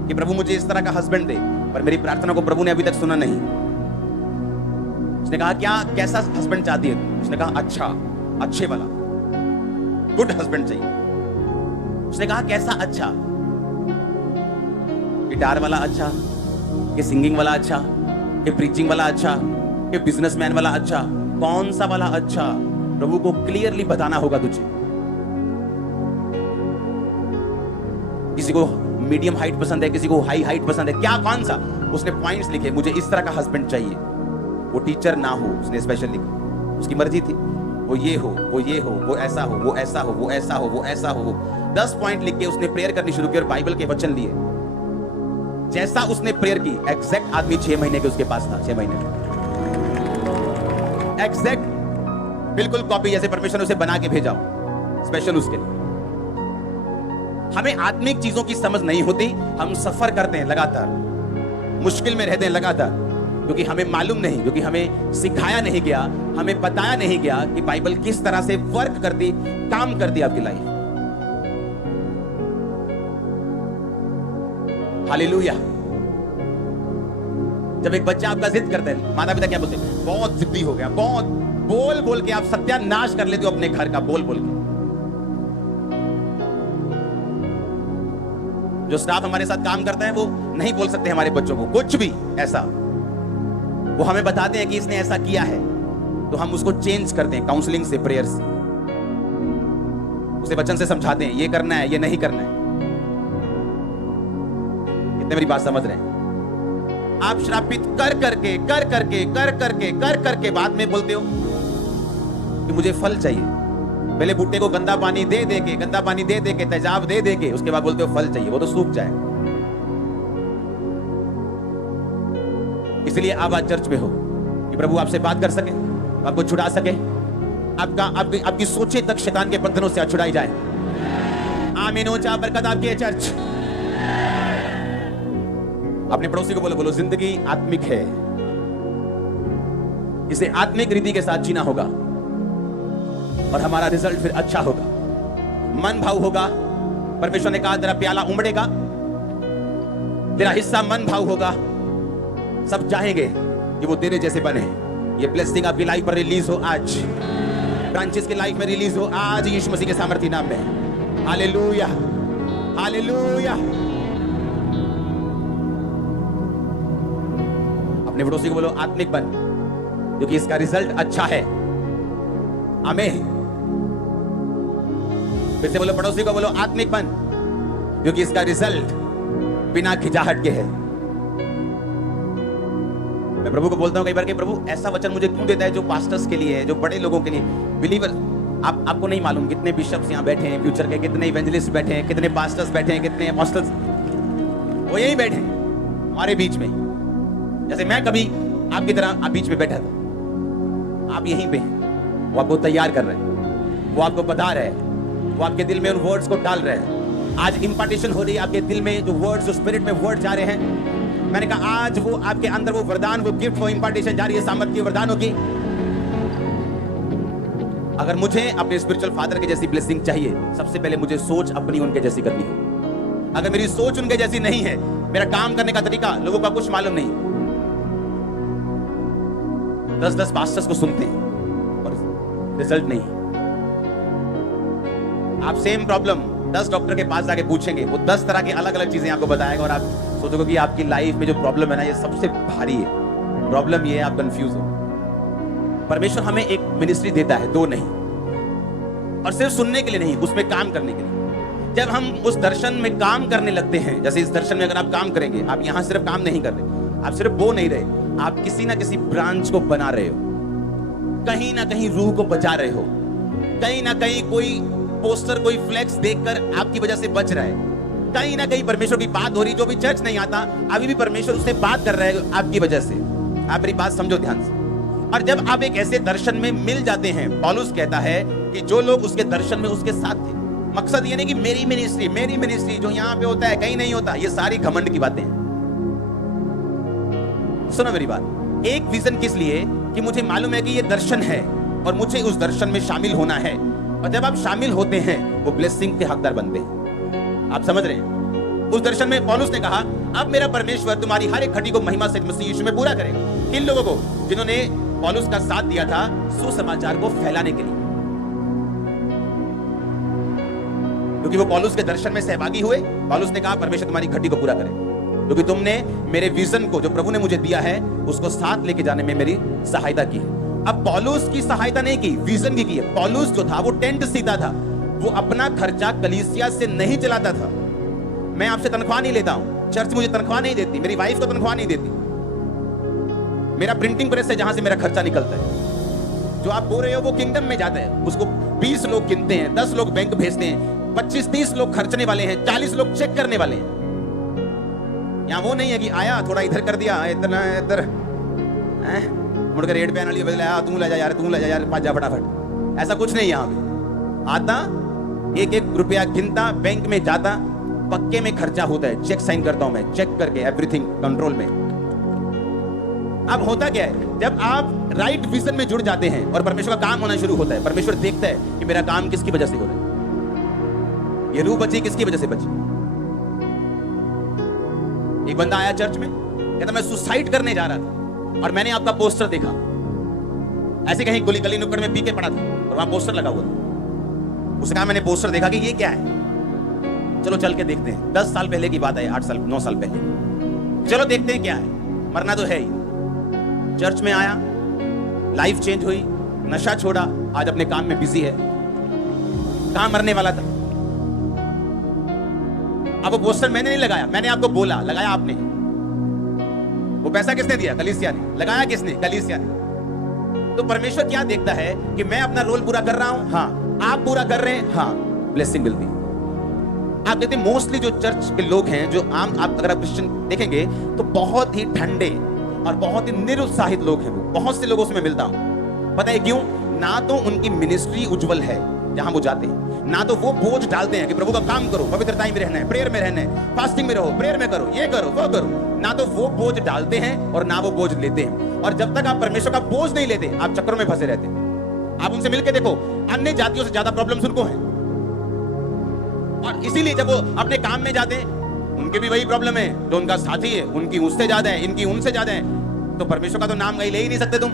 कि प्रभु मुझे इस तरह का हस्बैंड दे, पर मेरी प्रार्थना को प्रभु ने अभी तक सुना नहीं। उसने कहा क्या कैसा हस्बैंड चाहती है? उसने कहा अच्छा, अच्छे वाला, गुड हस्बैंड चाहिए। उसने कहा कैसा अच्छा? गिटार वाला अच्छा, कि सिंगिंग वाला अच्छा, कि प्रीचिंग वाला अच्छा, कि बिजनेसमैन वाला अच्छा? कौन सा वाला अच्छा? प्रभु को क्लियरली बताना होगा तुझे। किसी को मीडियम हाइट पसंद है, किसी को हाई हाइट पसंद है, क्या कौन सा? उसने पॉइंट्स लिखे, मुझे इस तरह का हस्बैंड चाहिए, वो टीचर ना हो, उसने स्पेशल लिखा, उसकी मर्जी थी, वो ये हो, वो ये हो, वो ऐसा हो, वो ऐसा हो, वो ऐसा हो, वो ऐसा हो। 10 पॉइंट लिख के उसने प्रेयर करनी शुरू की और बाइबल के वचन लिए। जैसा उसने प्रेयर की, एग्जैक्ट आदमी 6 महीने के उसके पास था। 6 महीने एग्जैक्ट, बिल्कुल कॉपी जैसे परमेश्वर ने उसे बना के भेजा स्पेशल उसके लिए। हमें आत्मिक चीजों की समझ नहीं होती, हम सफर करते हैं लगातार, मुश्किल में रहते हैं लगातार, क्योंकि हमें मालूम नहीं, क्योंकि हमें सिखाया नहीं गया, हमें बताया नहीं गया कि बाइबल किस तरह से वर्क करती, काम करती आपकी लाइफ। हालेलुया। जब एक बच्चा आपका जिद करता है, माता पिता क्या बोलते हैं? बहुत जिद्दी हो गया, बहुत बोल बोल के आप सत्यानाश कर लेते हो अपने घर का, बोल बोल के। जो स्टाफ हमारे साथ काम करता है वो नहीं बोल सकते हमारे बच्चों को कुछ भी ऐसा, वो हमें बताते हैं कि इसने ऐसा किया है, तो हम उसको चेंज करते हैं काउंसलिंग से, प्रेयर से, उसे वचन से समझाते हैं ये करना है, ये नहीं करना है। कितने मेरी बात समझ रहे हैं? आप श्रापित कर करके बाद में बोलते हो कि मुझे फल चाहिए। पहले बूटे को गंदा पानी दे दे के तेजाब दे दे के उसके बाद बोलते हो फल चाहिए, वो तो सूख जाए। इसलिए आप आज चर्च में हो कि प्रभु आपसे बात कर सके, आपको छुड़ा सके, आपकी सोचे तक शैतान के बंधनों से छुड़ाई जाए। आमीन हो। चाह बरकत आपकी है चर्च। अपने पड़ोसी को बोलो जिंदगी आत्मिक है, इसे आत्मिक रीति के साथ जीना होगा और हमारा रिजल्ट फिर अच्छा होगा, मन भाव होगा। परमेश्वर ने कहा तेरा प्याला उमड़ेगा, तेरा हिस्सा मन भाव होगा, सब चाहेंगे कि वो तेरे जैसे बने। ये ब्लेसिंग आपकी लाइफ पर रिलीज हो आज, ब्रांचेस की लाइफ में रिलीज हो आज यीशु मसीह के सामर्थ्य नाम में। Hallelujah, hallelujah. अपने पड़ोसी को बोलो आत्मिक बन, क्योंकि इसका रिजल्ट अच्छा है। आमीन। फिर से बोलो पड़ोसी को, बोलो आत्मिक बन, क्योंकि इसका रिजल्ट बिना खिंचाहट के है। मैं प्रभु को बोलता हूं कई बार कि प्रभु ऐसा वचन मुझे क्यों देता है जो पास्टर्स के लिए है, जो बड़े लोगों के लिए, बिलीवर। आपको नहीं मालूम कितने बिशप्स यहां बैठे हैं, फ्यूचर के कितने इवेंजलिस्ट बैठे हैं, कितने पास्टर्स बैठे हैं, कितने अपोस्टल्स, वो यही बैठे हैं हमारे बीच में। जैसे मैं कभी आपकी तरह आप बीच में बैठा था, आप यहीं पे हैं, वो आपको तैयार कर रहे हैं, वो आपको बता रहे हैं, वो आपके दिल में उन वर्ड्स को डाल रहे हैं। आज इंपार्टेशन हो रही है आपके दिल में, जो वर्ड्स, जो स्पिरिट में वर्ड जा रहे हैं। मैंने कहा आज वो आपके अंदर वो वरदान, वो गिफ्ट, वो इंपार्टेशन जा रही है, सामर्थ्य वरदानों की। अगर मुझे अपने स्पिरिचुअल फादर के जैसी ब्लेसिंग चाहिए, सबसे पहले मुझे सोच अपनी उनके जैसी करनी है। अगर मेरी सोच उनके जैसी नहीं है, मेरा काम करने का तरीका लोगों का कुछ मालूम नहीं। 10 पास्टर्स को सुनते हैं और रिजल्ट नहीं। आप सेम प्रॉब्लम 10 डॉक्टर के पास जाके पूछेंगे, वो 10 तरह की अलग अलग चीजें आपको बताएगा और आप सोचोगे कि आपकी लाइफ में जो प्रॉब्लम है ना, ये सबसे भारी है प्रॉब्लम। ये है आप कंफ्यूज हो। परमेश्वर हमें एक मिनिस्ट्री देता है, 2 नहीं, और सिर्फ सुनने के लिए नहीं, उसमें काम करने के लिए। जब हम उस दर्शन में काम करने लगते हैं, जैसे इस दर्शन में अगर आप काम करेंगे, आप यहां सिर्फ काम नहीं कर रहे, आप सिर्फ वो नहीं रहे, आप किसी ना किसी ब्रांच को बना रहे हो, कहीं ना कहीं रूह को बचा रहे हो, कहीं ना कहीं कोई पोस्टर, कोई फ्लेक्स देखकर आपकी वजह से बच रहा है। कहीं ना कहीं परमेश्वर की बात हो रही, जो भी चर्च नहीं आता अभी भी परमेश्वर उससे बात कर रहा है आपकी वजह से। आप मेरी बात समझो ध्यान से। और जब आप एक ऐसे दर्शन में मिल जाते हैं, पौलुस कहता है कि जो लोग उसके दर्शन में उसके साथ थे, मकसद ये नहीं कि मेरी मिनिस्ट्री जो यहां पे होता है कहीं नहीं होता, ये सारी घमंड की बातें हैं। सुनो मेरी बात, एक विजन किस लिए कि मुझे मालूम है कि ये दर्शन है और मुझे उस दर्शन में शामिल होना है। और जब आप शामिल होते हैं वो ब्लेसिंग के हकदार बनते हैं। आप समझ रहे हैं? उस दर्शन में पौलुस ने कहा, अब मेरा परमेश्वर तुम्हारी हर एक खड़ी को महिमा से मसीह यीशु में पूरा करेगा। किन लोगों को? जिन्होंने पौलुस का साथ दिया था सुसमाचार को फैलाने के लिए, क्योंकि वो पौलुस के दर्शन में सहभागी हुए। पौलुस ने कहा परमेश्वर तुम्हारी घटी को पूरा करे, क्योंकि तुमने मेरे विजन को जो प्रभु ने मुझे दिया है उसको साथ लेके जाने में मेरी सहायता की है। अब पौलुस की सहायता नहीं की, विजन की है। पौलुस जो था वो टेंट सीता था, वो अपना खर्चा कलीसिया से नहीं चलाता था। मैं आपसे तनख्वाह नहीं लेता हूं, चर्च मुझे तनख्वाह नहीं देती, मेरी वाइफ को तनख्वाह नहीं देती। मेरा प्रिंटिंग प्रेस है जहां से मेरा खर्चा निकलता है। जो आप बोल रहे हो वो किंगडम में जाता है, उसको 20 लोग गिनते हैं, 10 लोग बैंक भेजते हैं, 25-30 लोग खर्चने वाले हैं, 40 लोग चेक करने वाले हैं। यहाँ वो नहीं है कि आया थोड़ा इधर कर दिया, इतना इधर मुड़कर रेट पे आना लिए बदला, तू ले जा यार पास जा फटाफट। ऐसा कुछ नहीं यहाँ पे। आता एक एक रुपया गिनता, बैंक में जाता, पक्के में खर्चा होता है, चेक साइन करता हूं मैं, चेक करके एवरीथिंग कंट्रोल में। अब होता क्या है, जब आप राइट विजन में जुड़ जाते हैं और परमेश्वर का काम होना शुरू होता है, परमेश्वर देखता है कि मेरा काम किसकी वजह से हो रहा है, ये रूह बची किसकी वजह से बची। एक बंदा आया चर्च में, कहता मैं सुसाइड करने जा रहा था और मैंने आपका पोस्टर देखा। ऐसे कहीं गली नुक्कड़ में पी के पड़ा था और वहां पोस्टर लगा हुआ था। उसने कहा मैंने पोस्टर देखा कि ये क्या है, चलो चल के देखते हैं। 10 साल पहले की बात है, 8 साल 9 साल पहले। चलो देखते हैं क्या है, मरना तो है ही। चर्च में आया, लाइफ चेंज हुई, नशा छोड़ा, आज अपने काम में बिजी है। कहां मरने वाला था। अब वो पोस्टर मैंने नहीं लगाया, मैंने आपको बोला, लगाया आपने। वो पैसा किसने दिया? कलीसिया ने। लगाया किसने? कलीसिया ने। तो परमेश्वर क्या देखता है कि मैं अपना रोल पूरा कर रहा हूं, हाँ। आप पूरा कर रहे हैं, हाँ, ब्लेसिंग मिलती है। आप देखते हैं मोस्टली जो चर्च के लोग हैं, जो आम आप अगर आप क्रिश्चियन देखेंगे तो बहुत ही ठंडे और बहुत ही निरुत्साहित लोग हैं। वो बहुत से लोगों से मैं मिलता हूं। पता है क्यों? ना तो उनकी मिनिस्ट्री उज्जवल है जहां वो जाते हैं, ना तो वो बोझ डालते हैं कि प्रभु का काम करो, पवित्रता में रहना है, प्रेयर में रहना है, फास्टिंग में रहो, प्रेयर में करो, ये करो, वो करो। ना तो वो बोझ डालते हैं और ना वो बोझ लेते हैं। और जब तक आप परमेश्वर का बोझ नहीं लेते, आप चक्करों में फंसे रहते हैं। आप उनसे मिलकर देखो, अन्य जातियों से ज्यादा प्रॉब्लम्स उनको हैं। और इसीलिए जब वो अपने काम में जाते हैं, उनके भी वही प्रॉब्लम है, जो उनका साथी है उनकी उससे ज्यादा है, इनकी उनसे ज्यादा है। तो परमेश्वर का तो नाम कहीं ले ही नहीं सकते तुम।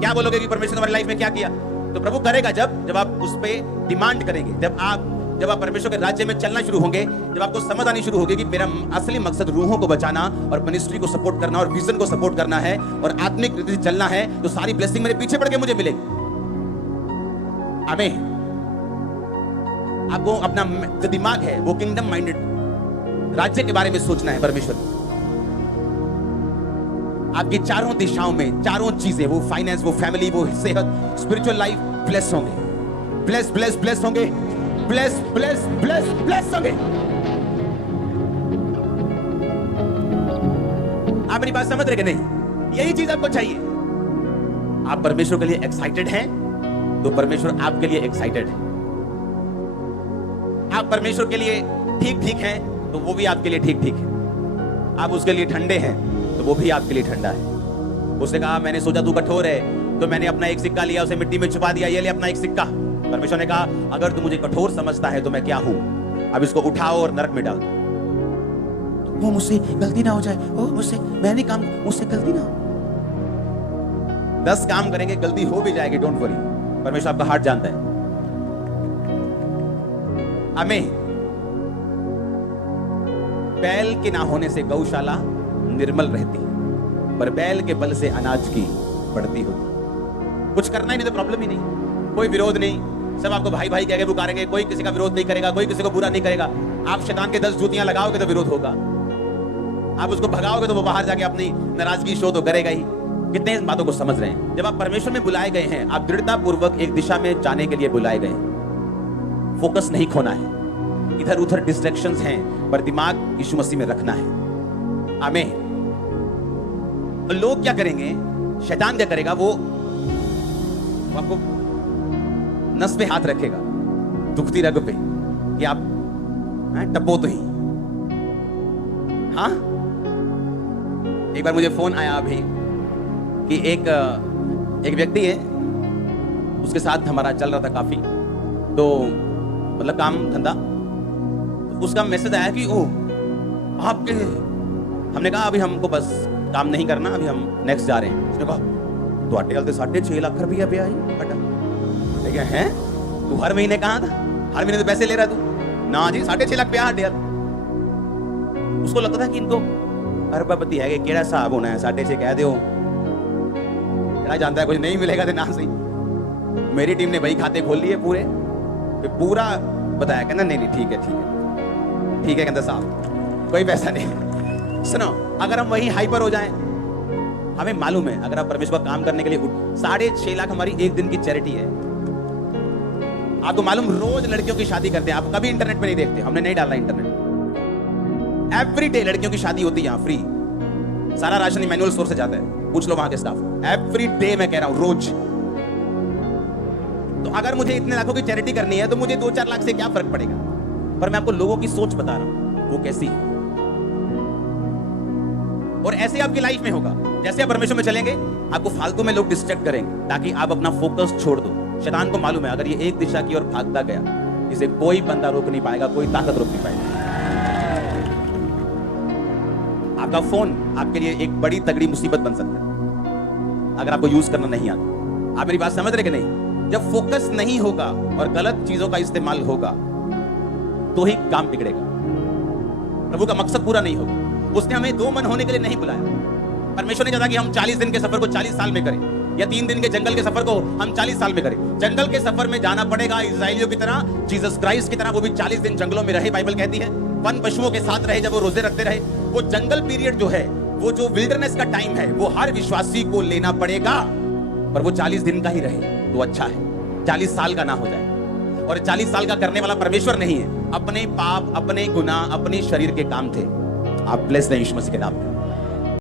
क्या बोलोगे कि परमेश्वर तुम्हारी लाइफ में क्या किया? तो प्रभु करेगा जब आप उस पे डिमांड करेंगे, जब आप परमेश्वर के राज्य में चलना शुरू होंगे, जब आपको समझ आनी शुरू होगी कि मेरा असली मकसद रूहों को बचाना और मिनिस्ट्री को सपोर्ट करना और विजन को सपोर्ट करना है और आत्मिक रीति से चलना है, तो सारी ब्लेसिंग मेरे पीछे पड़ के मुझे मिलेगी। आमीन। आपको अपना जो दिमाग है वो किंगडम माइंडेड राज्य के बारे में सोचना है। परमेश्वर आपकी चारों दिशाओं में चारों चीजें, वो फाइनेंस, वो फैमिली, वो सेहत, स्पिरिचुअल लाइफ ब्लेस होंगे, ब्लेस ब्लेस ब्लेस होंगे, ब्लेस ब्लेस ब्लेस ब्लेस होंगे। आप मेरी बात समझ रहे कि नहीं? यही चीज आपको चाहिए। आप परमेश्वर के लिए एक्साइटेड हैं तो परमेश्वर आपके लिए एक्साइटेड है। आप परमेश्वर के लिए ठीक ठीक हैं तो वो भी आपके लिए ठीक ठीक है। आप उसके लिए ठंडे हैं तो वो भी आपके लिए ठंडा है। उसने कहा मैंने सोचा तू कठोर है तो मैंने अपना एक सिक्का लिया, उसे मिट्टी में छुपा दिया, ये ले अपना एक सिक्का। परमेश्वर ने कहा अगर तू मुझे कठोर समझता है तो मैं क्या हूं, अब इसको उठाओ और नरक में डाल दो। वो मुझसे गलती ना हो जाए, ओ मुझसे, मैं नहीं काम, मुझसे गलती ना हो। 10 काम करेंगे, गलती हो भी जाएगी, डोंट वरी। परमेश्वर आपका हार्ट जानता है। आमीन। बैल के ना होने से गौशाला निर्मल रहती है, पर बैल के बल से अनाज की बढ़ती होती। कुछ करना ही नहीं तो प्रॉब्लम ही नहीं, कोई विरोध नहीं, सब आपको भाई भाई कह के पुकारेंगे, कोई किसी का विरोध नहीं करेगा, कोई किसी को बुरा नहीं करेगा। आप शैतान के 10 जूतियां लगाओगे तो विरोध होगा, आप उसको भगाओगे तो वो बाहर जाके अपनी नाराजगी शो तो करेगा ही। कितने इस बातों को समझ रहे हैं? जब आप परमेश्वर में बुलाए गए हैं, आप दृढ़ता पूर्वक एक दिशा में जाने के लिए बुलाए गए हैं। फोकस नहीं खोना है, इधर उधर डिस्ट्रैक्शंस हैं, पर दिमाग यीशु मसीह में रखना है। आमीन। और लोग क्या करेंगे, शैतान क्या करेगा, वो आपको नस पे हाथ रखेगा, दुखती रग पे, कि आप टपो तो ही। हाँ, एक बार मुझे फोन आया अभी कि एक व्यक्ति है, उसके साथ हमारा चल रहा था काफी, तो मतलब काम धंधा, तो उसका मैसेज आया कि ओ आपके, हमने कहा अभी हमको बस काम नहीं करना, अभी हम नेक्स्ट जा रहे हैं। उसने कहा ਤੁਹਾਡੇ हाल तो 6.5 लाख रुपया पे आई बटा, ठीक है तू हर महीने कहा था, हर महीने तो पैसे ले रहा तू ना जी, 6.5 लाख पे हाल। उसको लगता था कि इनको अरबपति है कि केड़ा हिसाब होना है, 6.5 कह दो, जानता है कुछ नहीं मिलेगा तो ना सही। मेरी टीम ने वही खाते खोल लिए पूरे, फिर पूरा बताया, कहना नहीं नहीं ठीक है ठीक है ठीक है, कहता साहब कोई पैसा नहीं। सुनो, अगर हम वही हाइपर हो जाएं, हमें मालूम है अगर आप परमेश्वर का काम करने के लिए 6.5 लाख हमारी एक दिन की चैरिटी है। आपको मालूम, रोज लड़कियों की शादी करते हैं, आप कभी इंटरनेट पे नहीं देखते, हमने नहीं डाला इंटरनेट। एवरी डे लड़कियों की शादी होती है यहाँ फ्री, सारा राशन मैनुअल स्टोर से जाता है, पूछ लो वहां के स्टाफ। एवरी डे मैं कह रहा हूं, रोज। तो अगर मुझे इतने लाखों की चैरिटी करनी है तो मुझे 2-4 लाख से क्या फर्क पड़ेगा? पर मैं आपको लोगों की सोच बता रहा हूं वो कैसी है, और ऐसे आपकी लाइफ में होगा। जैसे आप परमेश्वर में चलेंगे, आपको फालतू में लोग डिस्ट्रैक्ट करेंगे ताकि आप अपना फोकस छोड़ दो। शैतान को मालूम है अगर ये एक दिशा की ओर भागता गया, इसे कोई बंदा रोक नहीं पाएगा, कोई ताकत रोक नहीं पाएगी। आपका फोन आपके लिए एक बड़ी तगड़ी मुसीबत बन सकता है अगर आपको यूज करना नहीं आता। आप मेरी बात समझ रहे कि नहीं? जब फोकस नहीं होगा और गलत चीजों का इस्तेमाल होगा तो ही काम बिगड़ेगा, प्रभु का मकसद पूरा नहीं होगा। उसने हमें 2 मन होने के लिए नहीं बुलाया। परमेश्वर ने चाहा कि हम 40 दिन के सफर को 40 साल में करें, या 3 दिन के जंगल के सफर को हम 40 साल में करें। जंगल के सफर में जाना पड़ेगा इस्राएलियों की तरह, जीसस क्राइस्ट की तरह वो भी 40 दिन जंगलों में रहे। बाइबल कहती है वन पशुओं के साथ रहे, जब वो रोजे रखते रहे। वो जंगल पीरियड जो है, वो जो विल्डरनेस का टाइम है, वो हर विश्वासी को लेना पड़ेगा। पर वो 40 दिन का ही रहे तो अच्छा है, 40 साल का ना हो जाए। और 40 साल का करने वाला परमेश्वर नहीं है, अपने पाप, अपने गुनाह, अपने शरीर के काम थे। आप ब्लेस्ड हैं यीशु मसीह के नाम में।